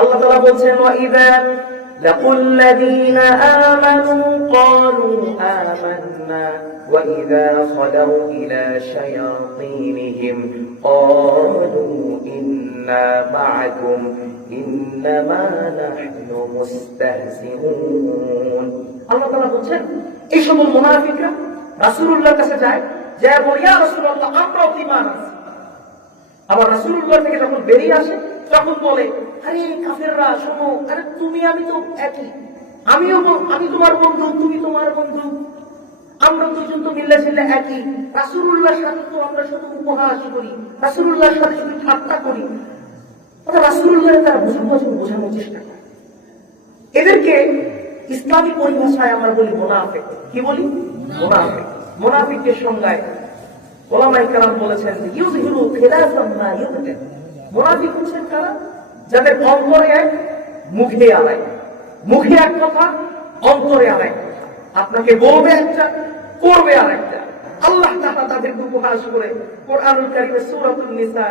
আল্লাহ তাআলা বলছেন ওয়াইযা লাকুল্লাযীনা আমানু ক্বালু আমান্না ওয়াইযা খালাউ ইলা শায়াতিনহিম ক্বালু ইন্না মা'আকুম ইন্নামা নাহনু মুস্তাহজিউন। আল্লাহ তাআলা বলছেন এই সকল মুনাফিকরা রাসূলুল্লাহর কাছে যায়, যে বলে ইয়া রাসূলুল্লাহ আমরাও ঈমান আনছি। আবার রাসূলুল্লাহ থেকে যখন বেরিয়ে আসে তখন বলে আরে কাফেররা শোনো, আরে তুমি আমি তো একই, আমি তোমার বন্ধু, তুমি তোমার বন্ধু, আমরা দুজন তো মিলে ছিলে একই। রাসূলুল্লাহর সাথে তো আমরা শুধু উপহাস করি, রাসূলুল্লাহর সাথে শুধু ঠাট্টা করি। রাসূলুল্লাহ তারা বোঝানোর চেষ্টা করে। এদেরকে ইসলামী পরিভাষায় আমরা বলি মুনাফিক। কি বলি? মুনাফিক। মুনাফিকের সংজ্ঞায় উলামায়ে কেরাম বলেছেন যে ইউযহিরু খিলাফান মা ইউবতিন। মুনাফিক হচ্ছেন কারা? যাদের অন্তরে এক, মুখে আরেক, মুখে এক কথা, অন্তরে আরেক কথা। আপনাকে বলবে একটা, করবে আরেকটা। আল্লাহ তাআলা তাদেরকে উপহাস করে কোরআনুল কারীমের সূরাতুন নিসা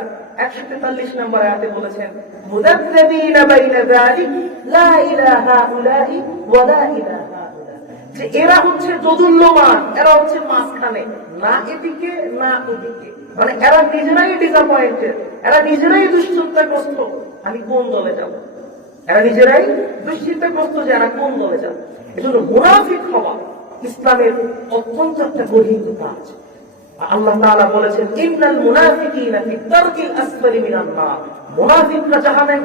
143 নম্বর আয়াতে বলেছেন মুযাবযাবিনা বাইনা যালিক লা ইলাহা উলাই ওয়া লা ইলাহা উলা, যে এরা হচ্ছে দোদুল্যমান, এরা হচ্ছে মাঝখানে, না এদিকে না ওদিকে, মানে এরা নিজেরাই ডিসঅ্যাপয়েন্টেড, এরা নিজেরাই দুশ্চিন্তাগ্রস্ত আমি কোন দলে যাব, এরা নিজেরাই দুশ্চিন্তাগ্রস্ত যে এরা কোন দলে যাব। এজন্য মুনাফিক হওয়া ইসলামের অত্যন্ত একটা গভীরতা আছে। আল্লাহ তাআলা বলেছেন ইন্নাল মুনাফিকিনা ফি দারকিল আসফালি মিনান নার। মুনাফিকরা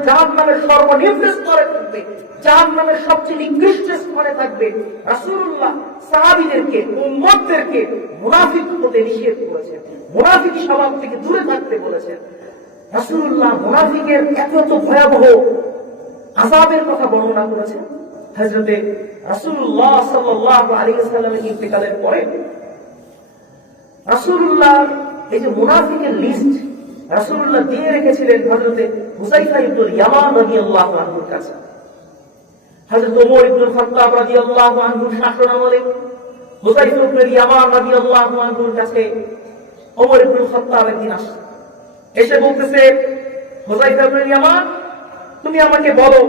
জাহান্নামের সর্বনিম্ন স্তরে থাকবে, জাহান্নামের সবচেয়ে নিকৃষ্ট স্তরে থাকবে। রাসূলুল্লাহ সাহাবীদেরকে, উম্মতদেরকে মুনাফিক হতে নিষেধ করেছেন, মুনাফিক স্বভাব থেকে দূরে থাকতে বলেছেন। রাসূলুল্লাহ মুনাফিকের এত ভয়াবহ আযাবের কথা বর্ণনা করেছেন। হযরতে রাসূলুল্লাহ সাল্লাল্লাহু আলাইহি ওয়াসাল্লামের ইন্তেকালের পরে রাসূলুল্লাহ এই যে মুনাফিকের লিস্ট রাসূলুল্লাহ দিয়ে রেখেছিলেন হযরতে হুযায়ফা ইবনে ইয়ামান রাদিয়াল্লাহু আনহুর কাছে। হযরত ওমর ইবনে খাত্তাব রাদিয়াল্লাহু আনহুর শাসনামলে হুযায়ফা ইবনে ইয়ামান রাদিয়াল্লাহু আনহুর কাছে ওমর ইবনে খাত্তাব একদিন আসে, এসে বলতেছে হুযায়ফা ইবনে ইয়ামান তুমি আমাকে বলো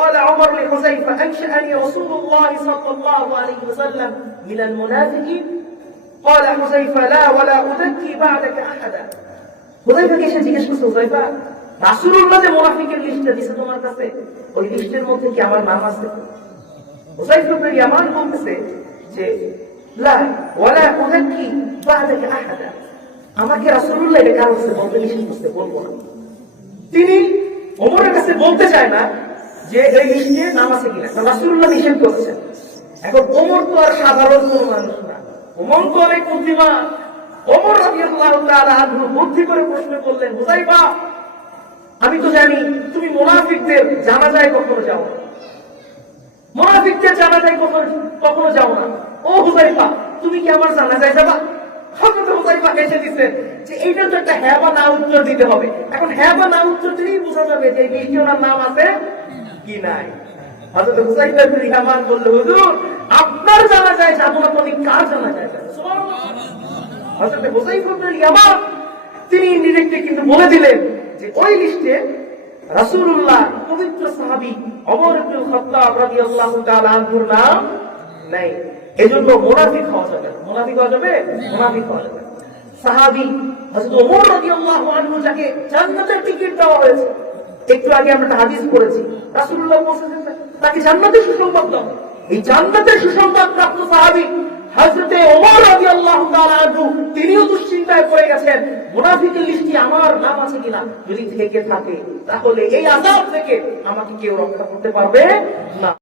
قال عمر لحذيفة أنشأني رسول الله صلى الله عليه وسلم من المنافقين قال حذيفة لا ولا أذكي بعدك أحدا। হুযায়ফা কে এসে জিজ্ঞেস করছে হুযায়ফা রাসূলুল্লাহ যে মুনাফিকের লিস্টটা দিয়েছে তোমার কাছে, ওই লিস্টের মধ্যে কি আমার নাম আছে? হুযায়ফা ইবনে ইয়ামান বলতেছে যে লা ওয়ালা উযাক্কি বা'দাকা আহাদা, আমাকে রাসূলুল্লাহ এটা কারণ বলতে নিষেধ করতে বলবো না। তিনি ওমরের কাছে বলতে চায় না যে এই লিস্টে নাম আছে কিনা, রাসূলুল্লাহ নিষেধ করেছেন। এখন ওমর তো আর সাধারণ কোন মানুষ না, ওমর তো অনেক বুদ্ধিমান। ওমর রাদিয়াল্লাহু তাআলা আনহু বুদ্ধি করে প্রশ্ন করলেন হুযায়ফা আমি তো জানি তুমি মুনাফিকদের জানাজায় কখনো যাও না, মুনাফিকদের জানাজায় কখনো যাও না, ও হুযায়ফা তুমি কি আমার জানাজায় যাবা? হযরত হুযায়ফা এসে দিচ্ছেন যে এইটা তো একটা হ্যাঁ বা না উত্তর দিতে হবে। এখন হ্যাঁ বা না উত্তর দিলেই বোঝা যাবে যে এই লিস্টে ওনার নাম আছে কি নাই। হযরত হুযায়ফা ইবনে ইয়ামান বলল হুজুর আপনার জানাজায় যাব না, তুমি কার জানাজায় যাবেন? সুবহানাল্লাহ। হযরত হুযায়ফা ইবনে ইয়ামান তিনি ইনডিরেক্টলি কিন্তু বলে দিলেন যে ওই লিস্টে রাসূলুল্লাহ পবিত্র সাহাবী ওমর ইবনে খাত্তাব রাদিয়াল্লাহু তাআলা আনহুর নাম নাই। এজন্য মুনাফিক হওয়া যাবে না। মুনাফিক হওয়া যাবে? মুনাফিক হওয়া যাবে। সাহাবী হযরত ওমর রাদিয়াল্লাহু আনহু যাকে জান্নাতের টিকিট দেওয়া হয়েছে, একটু আগে আমরা একটা হাদিস পড়েছি রাসূলুল্লাহ বলেছেন তাকে জান্নাতের সুসংবাদ দাও। এই জান্নাতের সুসংবাদ প্রাপ্ত সাহাবী হযরতে ওমর রাদিয়াল্লাহু তাআলা আনহু তিনিও দুশ্চিন্তায় পড়ে গেছেন মুনাফিকের লিস্টে আমার নাম আছে কিনা, যদি থেকে থাকে তাহলে এই আযাব থেকে আমাকে কেউ রক্ষা করতে পারবে না।